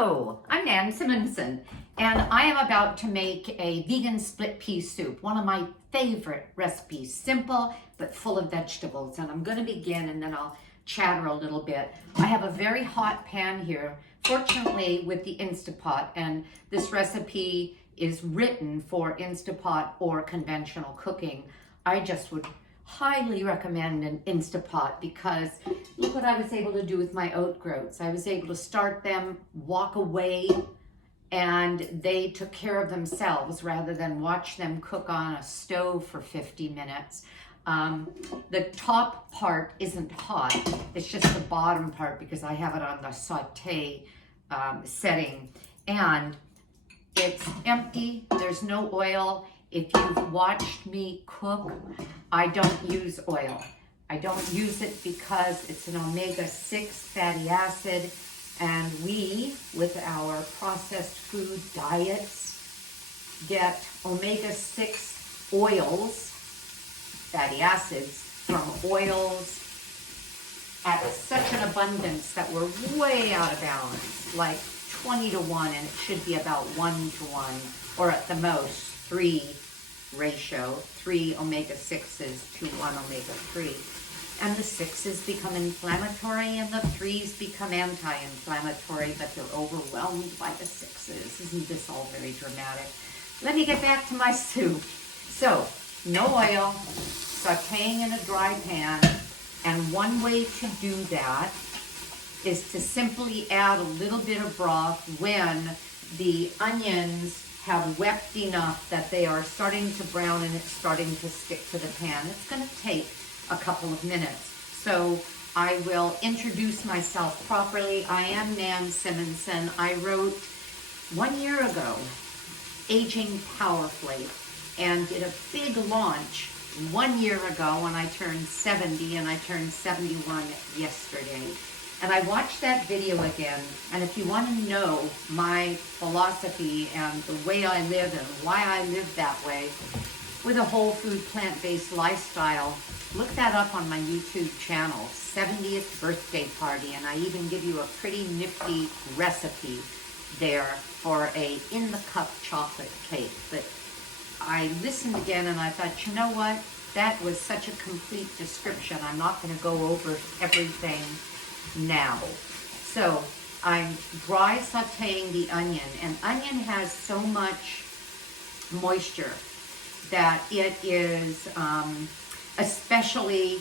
Hello, I'm Nan Simonsen, and I am about to make a vegan split pea soup, one of my favorite recipes, simple but full of vegetables. And I'm going to begin and then I'll chatter a little bit. I have a very hot pan here, fortunately with the Instapot, and this recipe is written for Instapot or conventional cooking. I just would highly recommend an Instapot because look what I was able to do with my oat groats. I was able to start them, walk away, and they took care of themselves rather than watch them cook on a stove for 50 minutes. The top part isn't hot, it's just the bottom part because I have it on the Saute setting, and it's empty, there's no oil. If you've watched me cook, I don't use oil. I don't use it because it's an omega-6 fatty acid, and we, with our processed food diets, get omega-6 oils, fatty acids, from oils at such an abundance that we're way out of balance, like 20 to 1, and it should be about 1 to 1, or at the most 3 ratio, 3 omega-6s to 1 omega-3. And the 6s become inflammatory and the 3s become anti-inflammatory, but they're overwhelmed by the 6s. Isn't this all very dramatic? Let me get back to my soup. So, no oil, sauteing in a dry pan, and one way to do that is to simply add a little bit of broth when the onions have wept enough that they are starting to brown and it's starting to stick to the pan. It's going to take a couple of minutes. So I will introduce myself properly. I am Nan Simonsen. I wrote 1 year ago, Aging Powerfully, and did a big launch 1 year ago when I turned 70, and I turned 71 yesterday. And I watched that video again, and if you want to know my philosophy and the way I live and why I live that way with a whole food plant-based lifestyle, look that up on my YouTube channel, 70th birthday party, and I even give you a pretty nifty recipe there for a in-the-cup chocolate cake. But I listened again and I thought, you know what, that was such a complete description. I'm not going to go over everything now. So I'm dry sauteing the onion, and onion has so much moisture that it is especially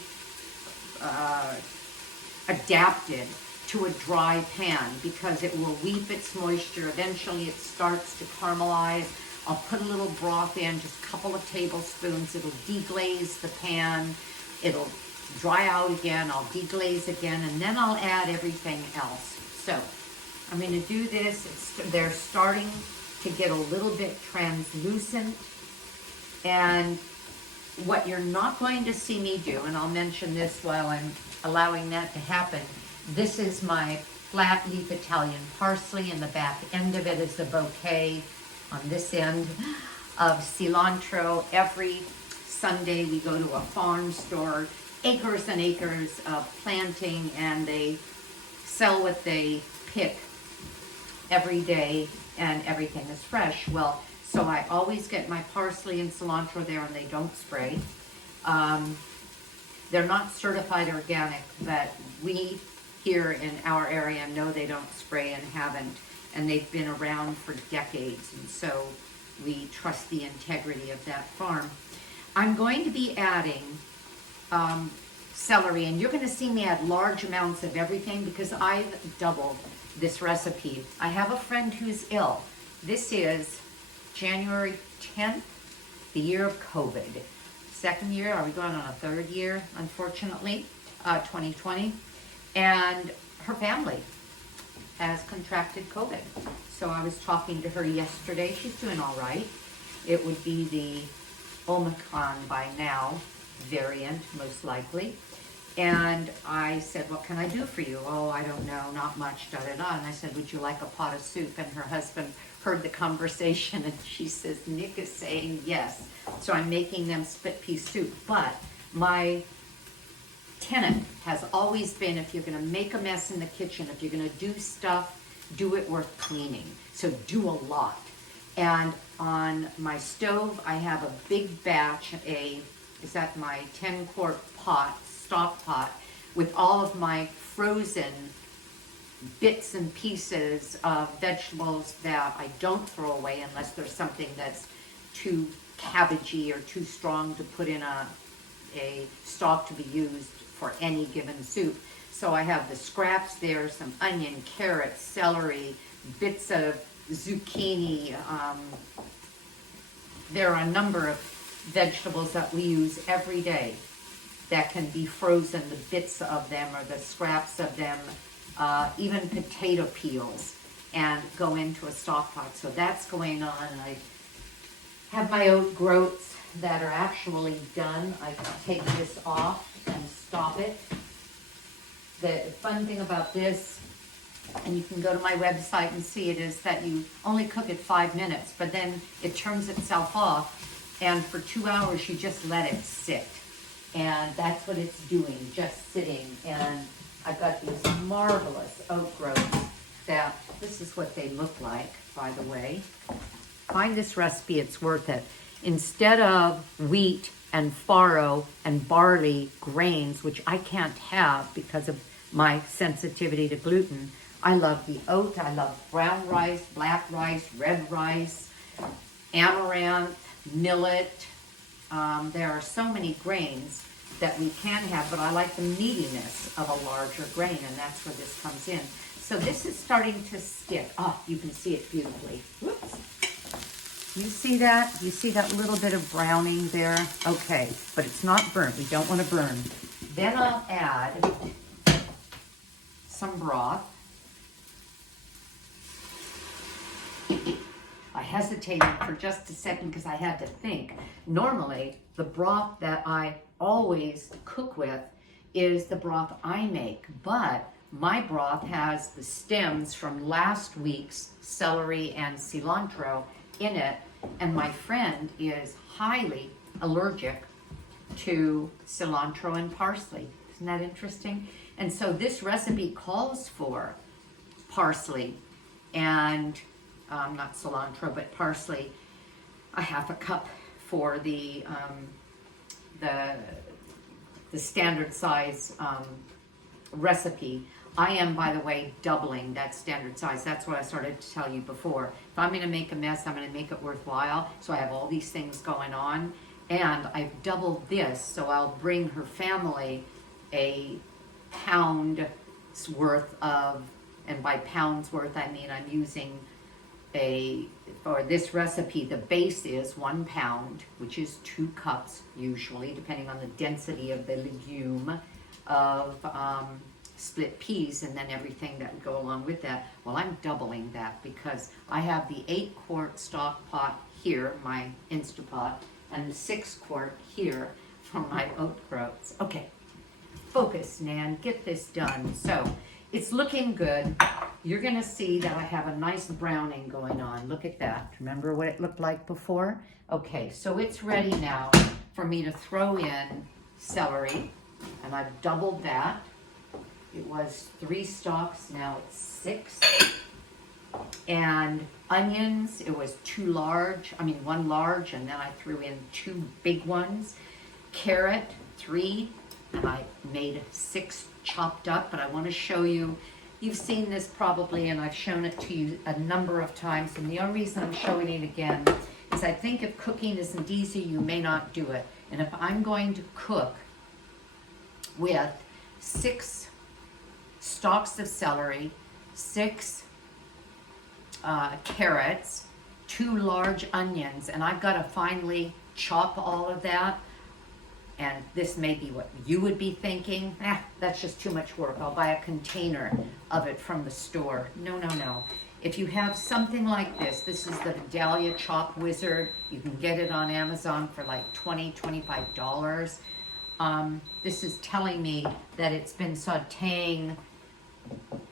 adapted to a dry pan because it will weep its moisture. Eventually it starts to caramelize. I'll put a little broth in, just a couple of tablespoons. It'll deglaze the pan. It'll dry out again, I'll deglaze again, and then I'll add everything else. So I'm going to do this. They're starting to get a little bit translucent, and what you're not going to see me do, and I'll mention this while I'm allowing that to happen, this is my flat leaf Italian parsley, and the back end of it is the bouquet on this end of cilantro. Every Sunday we go to a farm store, acres and acres of planting, and they sell what they pick every day, and everything is fresh. Well, so I always get my parsley and cilantro there, and they don't spray. They're not certified organic, but we here in our area know they don't spray and haven't, and they've been around for decades, and so we trust the integrity of that farm. I'm going to be adding celery, and you're going to see me add large amounts of everything because I've doubled this recipe. I have a friend who's ill. This is January 10th, the year of COVID. Second year, are we going on a third year, unfortunately, 2020. And her family has contracted COVID. So I was talking to her yesterday. She's doing all right. It would be the Omicron by now variant, most likely. And I said, what can I do for you? Oh, I don't know, not much, da-da-da. And I said, would you like a pot of soup? And her husband heard the conversation, and she says, Nick is saying yes. So I'm making them split pea soup. But my tenet has always been, if you're going to make a mess in the kitchen, if you're going to do stuff do it worth cleaning. So do a lot. And on my stove, I have a big batch, is that my 10-quart pot, stock pot, with all of my frozen bits and pieces of vegetables that I don't throw away unless there's something that's too cabbagey or too strong to put in a stock to be used for any given soup. So I have the scraps there, some onion, carrots, celery, bits of zucchini. There are a number of vegetables that we use every day that can be frozen, the bits of them or the scraps of them, even potato peels, and go into a stock pot. So that's going on. I have my oat groats that are actually done. I can take this off and stop it. The fun thing about this, and you can go to my website and see it, is that you only cook it 5 minutes, but then it turns itself off, and for 2 hours you just let it sit. And that's what it's doing, just sitting. And I've got these marvelous oat groats that, this is what they look like, by the way. Find this recipe, it's worth it. Instead of wheat and farro and barley grains, which I can't have because of my sensitivity to gluten, I love the oat, I love brown rice, black rice, red rice, amaranth, millet. There are so many grains that we can have, but I like the meatiness of a larger grain, and that's where this comes in. So this is starting to stick. Oh, you can see it beautifully. Whoops. You see that? You see that little bit of browning there? Okay, but it's not burnt. We don't want to burn. Then I'll add some broth. I hesitated for just a second because I had to think. Normally, the broth that I always cook with is the broth I make, but my broth has the stems from last week's celery and cilantro in it, and my friend is highly allergic to cilantro and parsley. Isn't that interesting? And so this recipe calls for parsley and not cilantro, but parsley, a half a cup for the standard size recipe. I am, by the way, doubling that standard size. That's what I started to tell you before. If I'm going to make a mess, I'm going to make it worthwhile. So I have all these things going on, and I've doubled this. So I'll bring her family a pound's worth of, and by pounds worth I mean I'm using for this recipe, the base is 1 pound, which is 2 cups usually, depending on the density of the legume, of split peas, and then everything that would go along with that. Well, I'm doubling that because I have the 8-quart stock pot here, my Instapot, and the 6-quart here from my oat groats. Okay, focus, Nan, get this done. So it's looking good. You're gonna see that I have a nice browning going on. Look at that. Remember what it looked like before? Okay, so it's ready now for me to throw in celery, and I've doubled that. It was 3 stalks, now it's 6. And onions, it was 1 large, and then I threw in 2 big ones. Carrot, 3, and I made 6 chopped up, but I want to show you. You've seen this probably, and I've shown it to you a number of times, and the only reason I'm showing it again is I think if cooking isn't easy, you may not do it. And if I'm going to cook with 6 stalks of celery, 6 carrots, 2 large onions, and I've got to finely chop all of that, and this may be what you would be thinking, that's just too much work, I'll buy a container of it from the store. No, no, no. If you have something like this is the Vidalia Chop Wizard. You can get it on Amazon for like $20, $25. This is telling me that it's been sauteing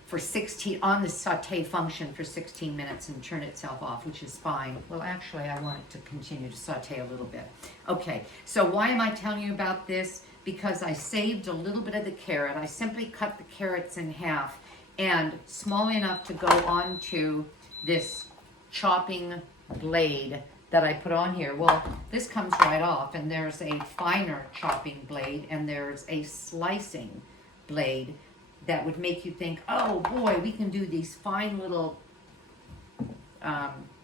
for 16, on the saute function for 16 minutes and turn itself off, which is fine. Well, actually, I want it to continue to saute a little bit. Okay, so why am I telling you about this? Because I saved a little bit of the carrot. I simply cut the carrots in half and small enough to go onto this chopping blade that I put on here. Well, this comes right off, and there's a finer chopping blade, and there's a slicing blade that would make you think, oh boy, we can do these fine little,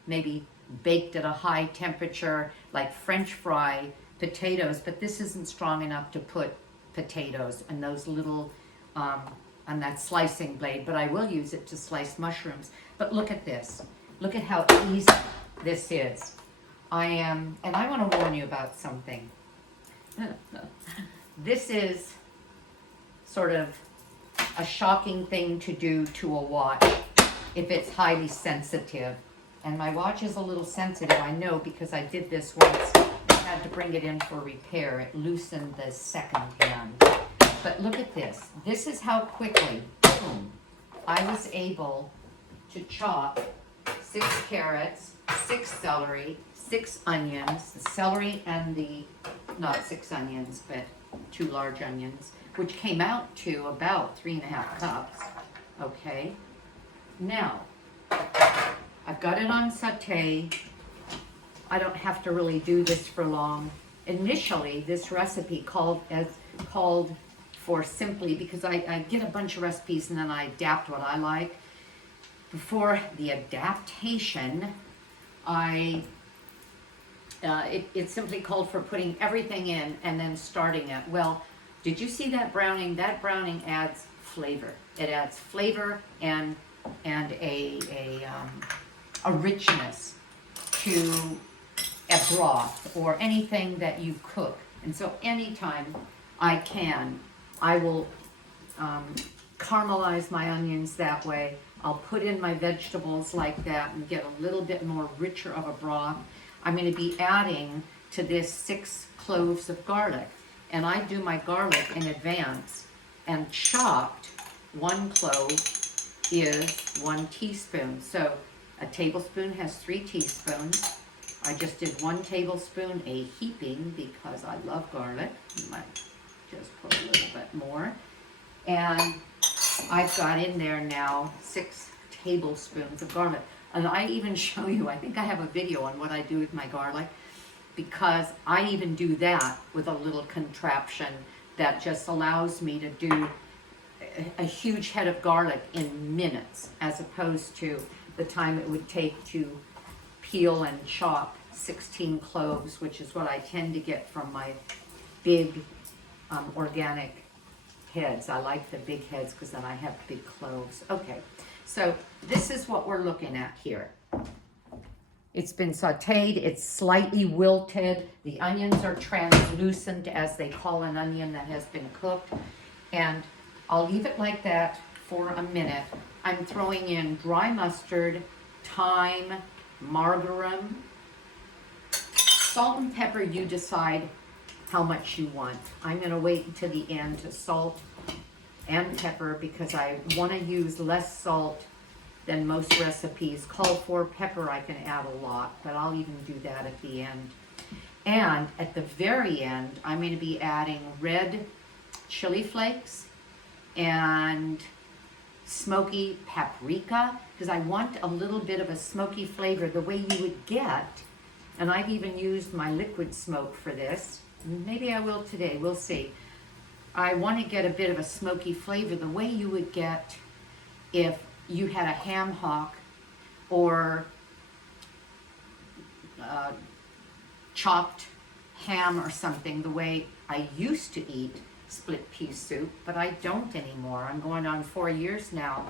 maybe baked at a high temperature, like French fry potatoes, but this isn't strong enough to put potatoes and those little, on that slicing blade, but I will use it to slice mushrooms. But look at this. Look at how easy this is. and I want to warn you about something. This is sort of a shocking thing to do to a watch if it's highly sensitive. And my watch is a little sensitive, I know, because I did this once. I had to bring it in for repair. It loosened the second hand. But look at this. This is how quickly, boom, I was able to chop 6 carrots, 6 celery, 6 onions, the celery and the, not 6 onions, but 2 large onions, which came out to about 3.5 cups, okay? Now, I've got it on Saute. I don't have to really do this for long. Initially, this recipe called for simply, because I get a bunch of recipes and then I adapt what I like. Before the adaptation, it simply called for putting everything in and then starting it. Well, did you see that browning? That browning adds flavor. It adds flavor and a richness to a broth or anything that you cook. And so anytime I can, I will caramelize my onions that way. I'll put in my vegetables like that and get a little bit more richer of a broth. I'm going to be adding to this 6 cloves of garlic. And I do my garlic in advance. And chopped, 1 clove is 1 teaspoon. So a tablespoon has 3 teaspoons. I just did 1 tablespoon, a heaping, because I love garlic. You might just put a little bit more. And I've got in there now 6 tablespoons of garlic. And I even show you, I think I have a video on what I do with my garlic, because I even do that with a little contraption that just allows me to do a huge head of garlic in minutes, as opposed to the time it would take to peel and chop 16 cloves, which is what I tend to get from my big organic heads. I like the big heads because then I have big cloves. Okay, so this is what we're looking at here. It's been sauteed, it's slightly wilted, the onions are translucent, as they call an onion that has been cooked, and I'll leave it like that for a minute. I'm throwing in dry mustard, thyme, marjoram, salt and pepper. You decide how much you want. I'm going to wait until the end to salt and pepper because I want to use less salt than most recipes call for. Pepper I can add a lot, but I'll even do that at the end. And at the very end, I'm going to be adding red chili flakes and smoky paprika, because I want a little bit of a smoky flavor the way you would get, and I've even used my liquid smoke for this. Maybe I will today, we'll see. I want to get a bit of a smoky flavor the way you would get if you had a ham hock or chopped ham or something, the way I used to eat split pea soup, but I don't anymore. I'm going on 4 years now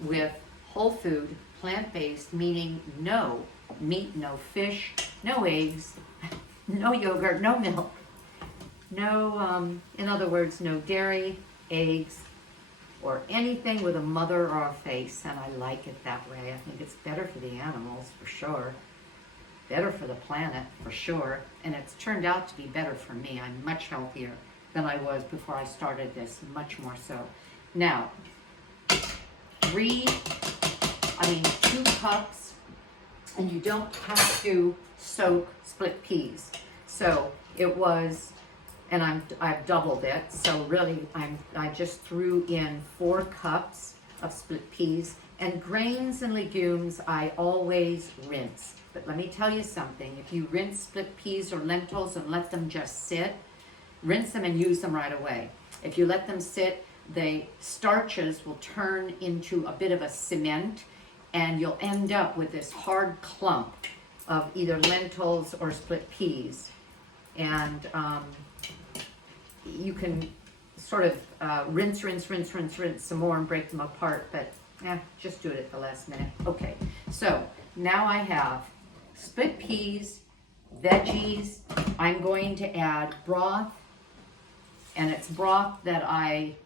with whole food, plant-based, meaning no meat, no fish, no eggs, no yogurt, no milk, no, in other words, no dairy, eggs, or anything with a mother or a face, and I like it that way. I think it's better for the animals, for sure. Better for the planet, for sure. And it's turned out to be better for me. I'm much healthier than I was before I started this, much more so. Now, 2 cups, and you don't have to soak split peas. So it was, and I've doubled it, so really I just threw in 4 cups of split peas. And grains and legumes, I always rinse. But let me tell you something. If you rinse split peas or lentils and let them just sit, rinse them and use them right away. If you let them sit, the starches will turn into a bit of a cement, and you'll end up with this hard clump of either lentils or split peas. And you can sort of rinse some more and break them apart, but just do it at the last minute. Okay, so now I have split peas, veggies. I'm going to add broth, and it's broth that I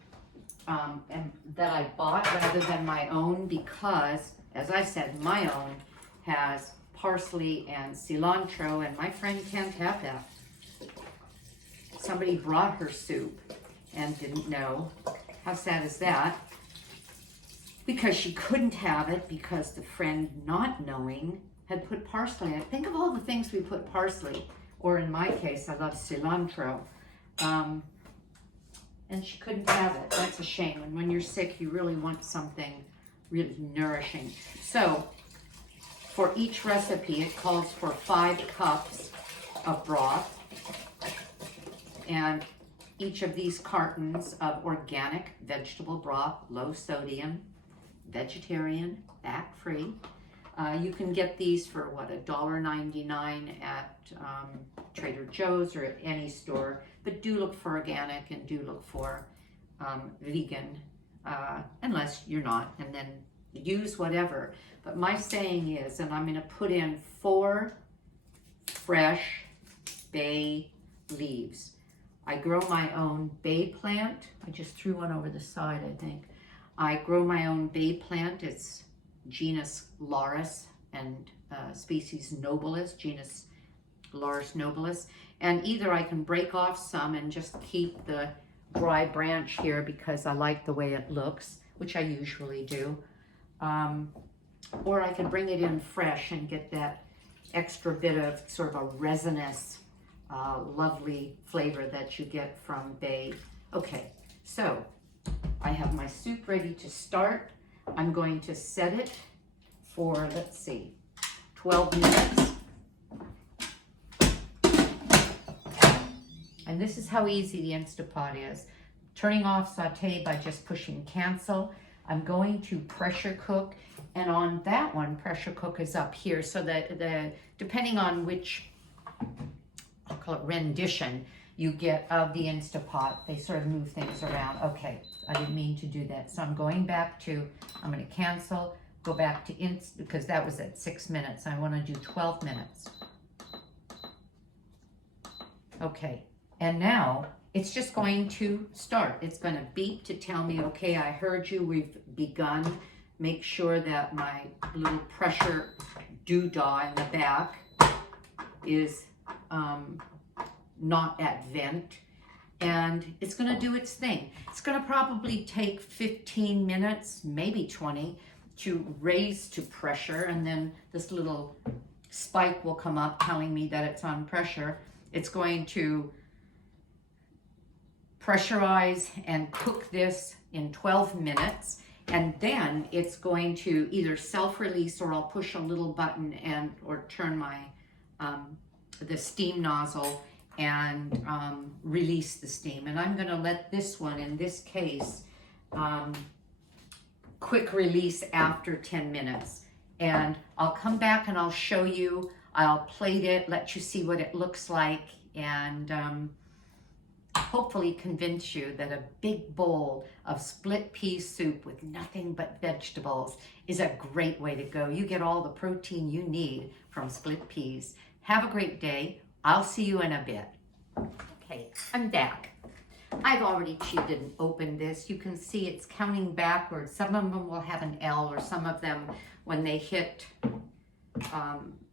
bought rather than my own, because, as I said, my own has parsley and cilantro, and my friend can't have that. Somebody brought her soup and didn't know. How sad is that? Because she couldn't have it because the friend, not knowing, had put parsley in it. Think of all the things we put parsley, or in my case, I love cilantro. And she couldn't have it. That's a shame. And when you're sick, you really want something really nourishing. So for each recipe, it calls for 5 cups of broth. And each of these cartons of organic vegetable broth, low sodium, vegetarian, fat-free. You can get these for what, $1.99 at Trader Joe's or at any store, but do look for organic and do look for vegan, unless you're not, and then use whatever. But my saying is, and I'm going to put in 4 fresh bay leaves. I grow my own bay plant. I just threw one over the side, I think. I grow my own bay plant. It's genus Laurus and species Nobilis, genus Laurus Nobilis. And either I can break off some and just keep the dry branch here because I like the way it looks, which I usually do. Or I can bring it in fresh and get that extra bit of sort of a resinous, lovely flavor that you get from bay. Okay, so I have my soup ready to start. I'm going to set it for, let's see, 12 minutes. And this is how easy the Instapot is. Turning off Saute by just pushing cancel. I'm going to pressure cook, and on that one, pressure cook is up here, so that depending on which, I'll call it rendition, you get of the Instapot, they sort of move things around. Okay, I didn't mean to do that. So I'm going back to, I'm going to cancel, go back to because that was at 6 minutes. I want to do 12 minutes. Okay, and now it's just going to start. It's going to beep to tell me, okay, I heard you, we've begun. Make sure that my little pressure doodah in the back is not at vent, and it's going to do its thing. It's going to probably take 15 minutes, maybe 20, to raise to pressure, and then this little spike will come up telling me that it's on pressure. It's going to pressurize and cook this in 12 minutes, and then it's going to either self-release, or I'll push a little button and or turn my the steam nozzle and release the steam. And I'm going to let this one, in this case, quick release after 10 minutes. And I'll come back and I'll show you, I'll plate it, let you see what it looks like, and hopefully convince you that a big bowl of split pea soup with nothing but vegetables is a great way to go. You get all the protein you need from split peas. Have a great day. I'll see you in a bit. Okay, I'm back. I've already cheated and opened this. You can see it's counting backwards. Some of them will have an L, or some of them, when they hit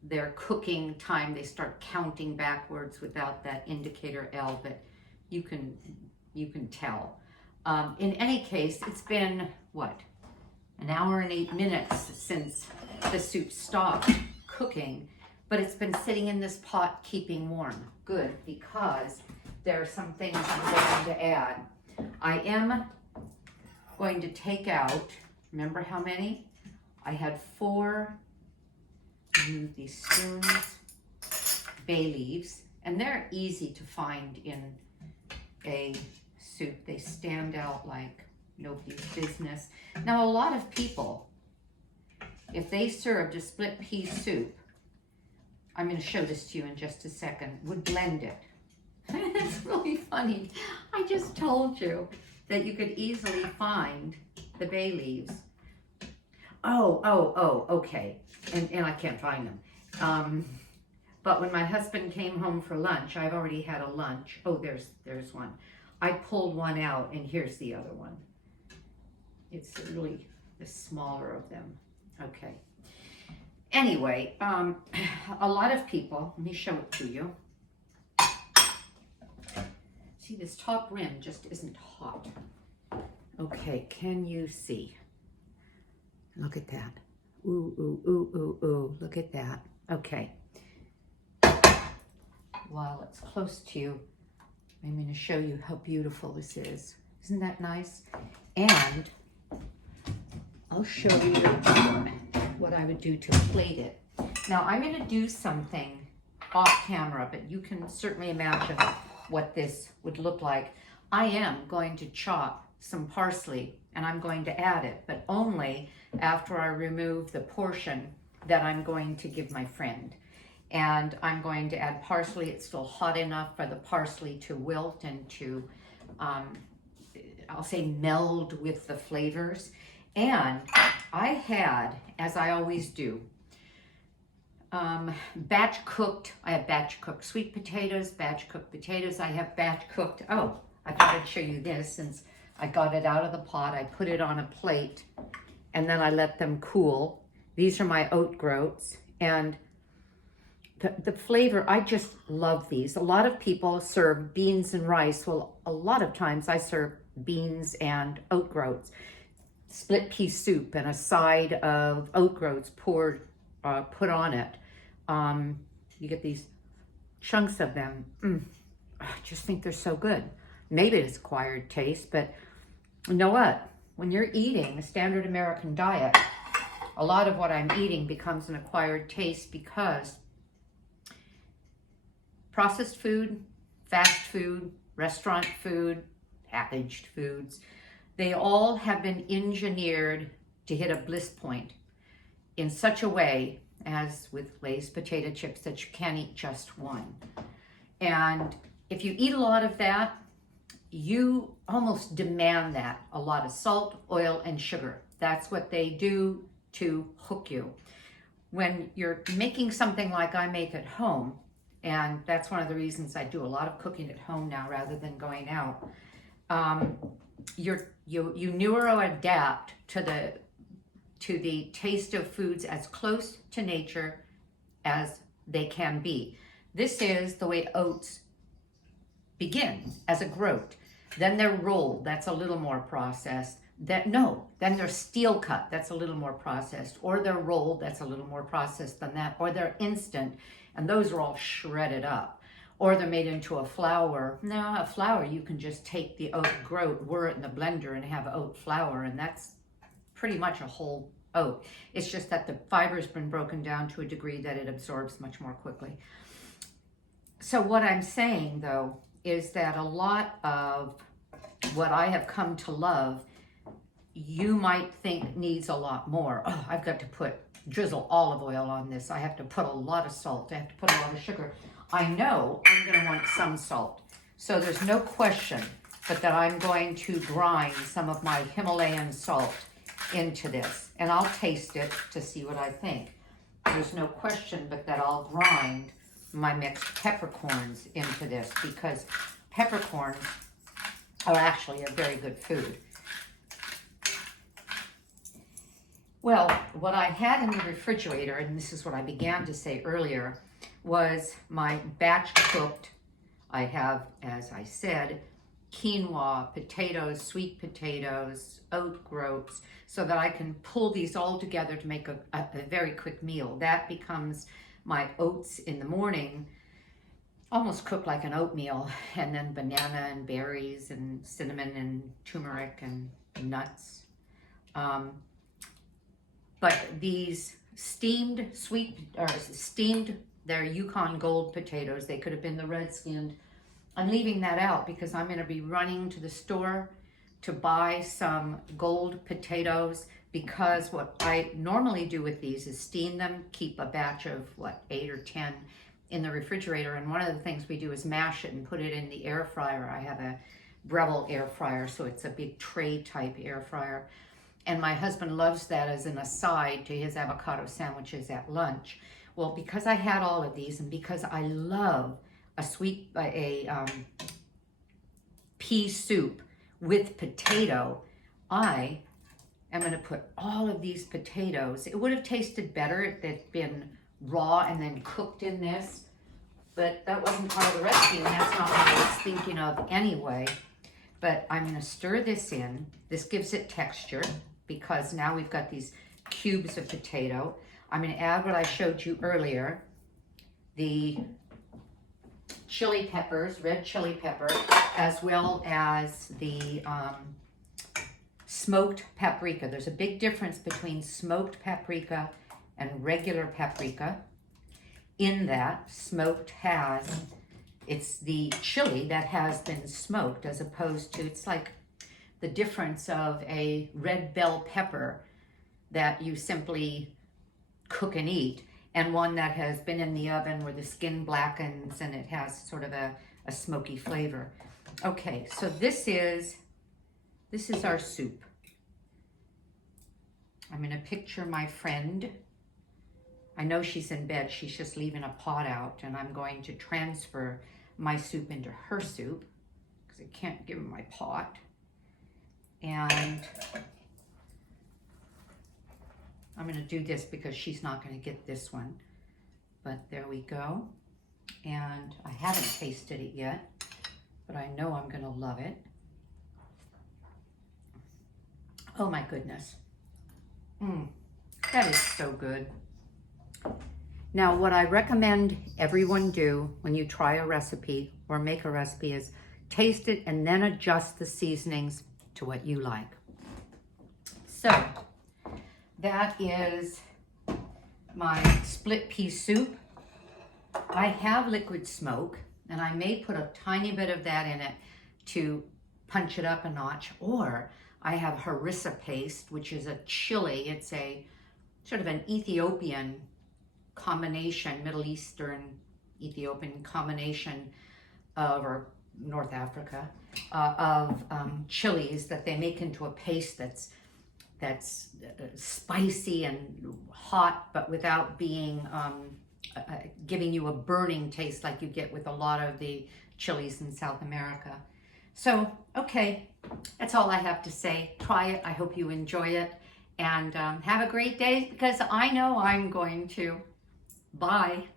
their cooking time, they start counting backwards without that indicator L, but you can tell. In any case, it's been, what, an hour and 8 minutes since the soup stopped cooking, but it's been sitting in this pot keeping warm. Good, because there are some things I'm going to add. I am going to take out Remember how many? I had 4, move these spoons, bay leaves, and they're easy to find in a soup. They stand out like nobody's business. Now, a lot of people, if they served a split pea soup, I'm going to show this to you in just a second, would blend it. It's really funny. I just told you that you could easily find the bay leaves. Oh, okay. And I can't find them. But when my husband came home for lunch, I've already had a lunch. Oh, there's one. I pulled one out, and here's the other one. It's really the smaller of them. Okay. Anyway, a lot of people, let me show it to you. See, this top rim just isn't hot. Okay, can you see? Look at that. Ooh, look at that. Okay. While it's close to you, I'm going to show you how beautiful this is. Isn't that nice? And I'll show you what I would do to plate it. Now, I'm going to do something off camera, but you can certainly imagine what this would look like. I am going to chop some parsley and I'm going to add it, but only after I remove the portion that I'm going to give my friend. And I'm going to add parsley. It's still hot enough for the parsley to wilt and to, I'll say, meld with the flavors. And I had, as I always do, batch cooked. I have batch cooked sweet potatoes, batch cooked potatoes. I have batch cooked, oh, I thought I'd show you this since I got it out of the pot. I put it on a plate and then I let them cool. These are my oat groats, and the flavor, I just love these. A lot of people serve beans and rice. Well, a lot of times I serve beans and oat groats. Split pea soup and a side of oat groats put on it. You get these chunks of them. I just think they're so good. Maybe it's acquired taste, but you know what? When you're eating a standard American diet, a lot of what I'm eating becomes an acquired taste because processed food, fast food, restaurant food, packaged foods, they all have been engineered to hit a bliss point in such a way, as with Lay's potato chips, that you can't eat just one. And if you eat a lot of that, you almost demand that. A lot of salt, oil, and sugar. That's what they do to hook you. When you're making something like I make at home, and that's one of the reasons I do a lot of cooking at home now rather than going out, you neuroadapt to the taste of foods as close to nature as they can be. This is the way oats begin as a groat. Then they're rolled, that's a little more processed. Then they're steel cut, that's a little more processed. Or they're rolled, that's a little more processed than that. Or they're instant, and those are all shredded up. Or they're made into a flour. No, a flour, you can just take the oat groat, whir it in the blender and have oat flour, and that's pretty much a whole oat. It's just that the fiber's been broken down to a degree that it absorbs much more quickly. So what I'm saying, though, is that a lot of what I have come to love, you might think needs a lot more. Oh, I've got to drizzle olive oil on this. I have to put a lot of salt. I have to put a lot of sugar. I know I'm going to want some salt. So there's no question but that I'm going to grind some of my Himalayan salt into this. And I'll taste it to see what I think. There's no question but that I'll grind my mixed peppercorns into this, because peppercorns are actually a very good food. Well, what I had in the refrigerator, and this is what I began to say earlier, was my batch cooked. I have, as I said, quinoa, potatoes, sweet potatoes, oat groats, so that I can pull these all together to make a very quick meal. That becomes my oats in the morning, almost cooked like an oatmeal, and then banana and berries and cinnamon and turmeric and nuts. But these steamed they're Yukon Gold potatoes. They could have been the red skinned. I'm leaving that out because I'm going to be running to the store to buy some gold potatoes, because what I normally do with these is steam them, keep a batch of 8 or 10 in the refrigerator, and one of the things we do is mash it and put it in the air fryer. I have a Breville air fryer, so it's a big tray type air fryer, and my husband loves that as an aside to his avocado sandwiches at lunch. Well, because I had all of these, and because I love a pea soup with potato, I am going to put all of these potatoes. It would have tasted better if they'd been raw and then cooked in this, but that wasn't part of the recipe, and that's not what I was thinking of anyway. But I'm going to stir this in. This gives it texture because now we've got these cubes of potato. I'm going to add what I showed you earlier, the chili peppers, red chili pepper, as well as the smoked paprika. There's a big difference between smoked paprika and regular paprika, in that smoked it's the chili that has been smoked, as opposed to, it's like the difference of a red bell pepper that you simply cook and eat, and one that has been in the oven where the skin blackens and it has sort of a smoky flavor. Okay, so this is our soup. I'm going to picture my friend. I know she's in bed. She's just leaving a pot out, and I'm going to transfer my soup into her soup because I can't give her my pot. And I'm going to do this because she's not going to get this one. But there we go. And I haven't tasted it yet, but I know I'm going to love it. Oh my goodness. That is so good. Now, what I recommend everyone do when you try a recipe or make a recipe is taste it and then adjust the seasonings to what you like. So that is my split pea soup. I have liquid smoke, and I may put a tiny bit of that in it to punch it up a notch, or I have harissa paste, which is a chili. It's a sort of an Ethiopian combination, Middle Eastern Ethiopian combination of, or North Africa, of chilies that they make into a paste that's spicy and hot, but without being giving you a burning taste like you get with a lot of the chilies in South America. So, okay, that's all I have to say. Try it. I hope you enjoy it, and have a great day, because I know I'm going to. Bye.